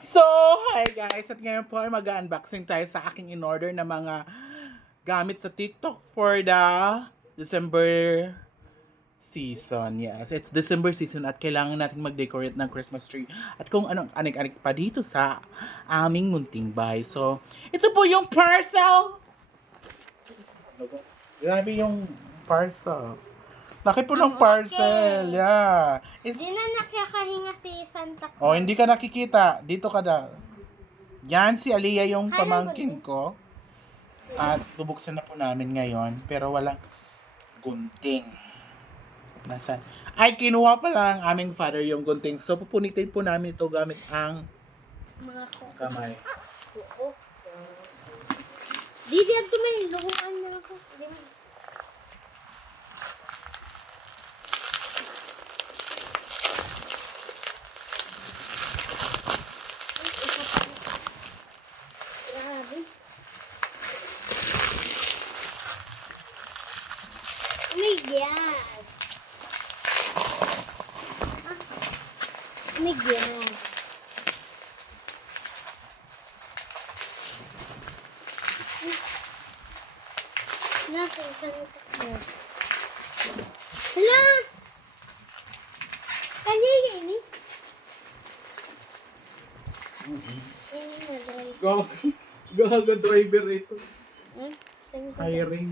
So, hi guys! At ngayon po ay mag-unboxing tayo sa aking in-order na mga gamit sa TikTok for the December season. Yes, it's December season at kailangan natin mag-decorate ng Christmas tree at kung anong anik-anik pa dito sa aming munting bahay. So, ito po yung parcel! Grabe yung parcel. Laki po ng parcel. Okay. Yeah. Hindi na nakakahinga si Santa Claus. Oh, hindi ka nakikita. Dito ka na. Yan, si Aliyah yung Hi, pamangkin ko. At bubuksan na po namin ngayon. Pero walang gunting. Nasaan? Ay, kinuha pa lang aming father yung gunting. So, pupunitin po namin ito gamit ang Mga kamay. kuko. Didi, at may luhuan na ako. Grabe. Oh my God. Oh my God. Nasa isang ito. Hala! Kanya yun eh. Go. Go, driver ito. Saan ko? Hiring.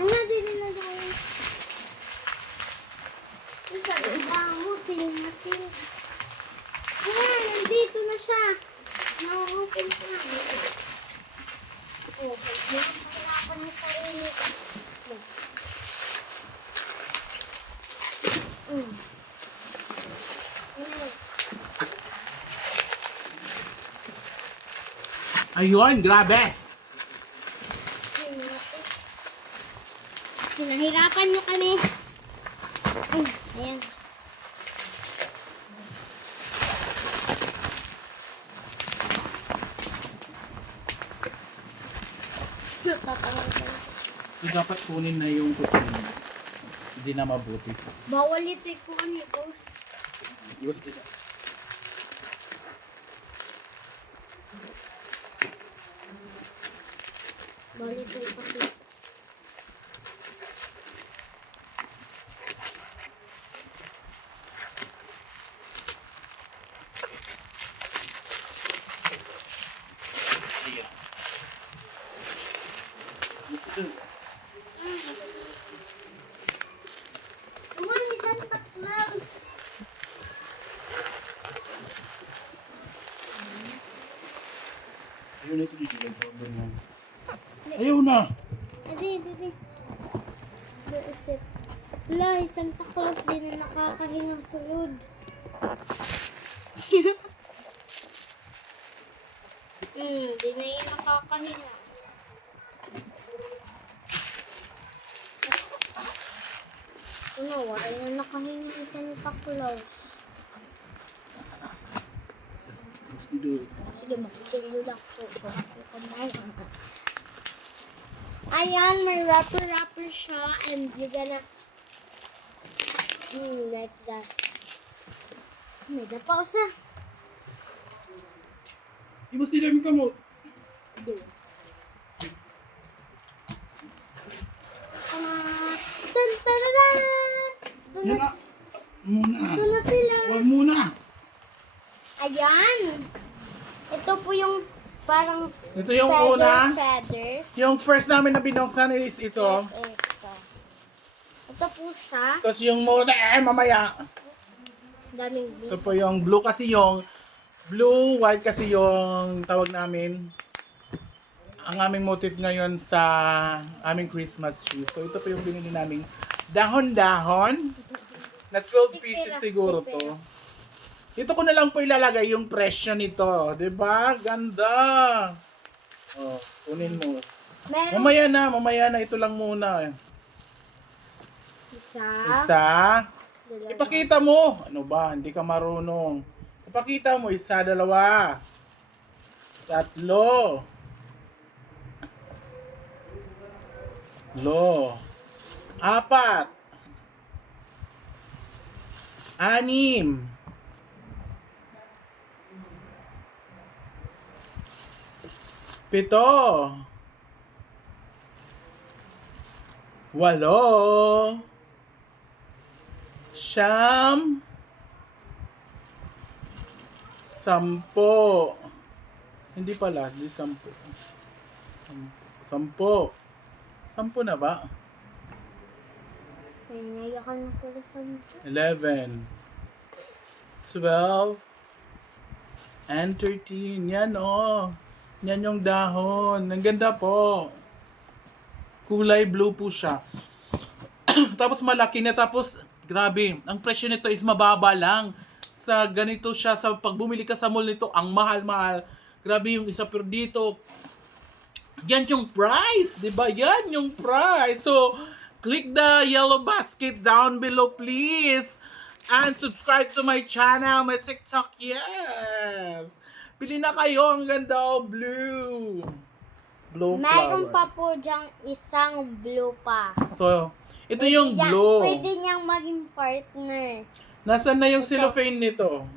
Nga, din na tayo. Sabi mo, sinatin. Nga, nandito na siya. Na-open ko na. Oh, mahirapan mo sarili. Ayun, grabe. Sinahirapan niyo kami. Ayan. So, dapat kunin na yung kutsina. Hindi na mabuti. Bawal ito ko ano ito. Iwas dito. Bawal ito ipakita. Ayan. Gusto. Come on, it's Santa Claus. Ayun na ito dito. Ayaw na. Hindi. Isip. Wala, Santa Claus din na nakakahingang sulod. Di na yun nakakahinga. Ano, wala na nakahinga si Santa Claus. Gusto dito. Sige, mag-chill lang po. Ayan, may wrapper siya and you're gonna like that. May napausa. Iwas nila yung kamot. Do. Tan tararan! Yan na. Muna. Ito na sila. Huwag muna. Ayan. Ito po yung parang Ito yung una. feather. Yung first namin na binuksan is ito. Ito. Ito po siya. Tapos yung muna, mamaya. Daming Ito po yung blue kasi yung blue, white kasi yung tawag namin. Ang aming motif ngayon sa aming Christmas tree. So ito po yung binili naming dahon-dahon. Na 12 pieces siguro to. Dito ko na lang po ilalagay yung presyo nito. 'Di ba? Ganda. Oh, kunin mo. Meron Mamaya na ito lang muna. isa. Isa. Dalawa. Ipakita mo. Ano ba? Hindi ka marunong. Ipakita mo. Isa, dalawa. Tatlo. Apat. 6. 7. 8. 9. 10. Hindi pala, hindi 10. 10. 10 na ba? Ay, nayakan na pala sa 11. 12. And 13. Yan oh. Yan yung dahon. Ang ganda po. Kulay blue po siya. Tapos malaki na. Tapos, grabe. Ang presyo nito is mababa lang. Sa ganito siya. Sa pag bumili ka sa mall nito, ang mahal-mahal. Grabe yung isa. Pero dito, yan yung price. Diba? Yan yung price. So, click the yellow basket down below, please. And subscribe to my channel, my TikTok, yes. Pili na kayo, ang ganda, oh, blue. Blue Meron flower. pa po diyang isang blue pa. So, ito yung blue. Pwede niyang maging partner. Nasaan na yung cellophane nito?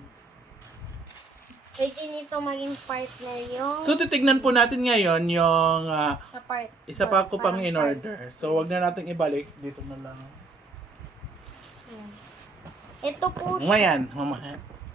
Pwede nito maging partner yung So, titignan po natin ngayon yung sa part. isa pa ko pang Parang in-order. So, wag na natin ibalik. Dito na lang. Ito po siya. Ngayon, mamaya.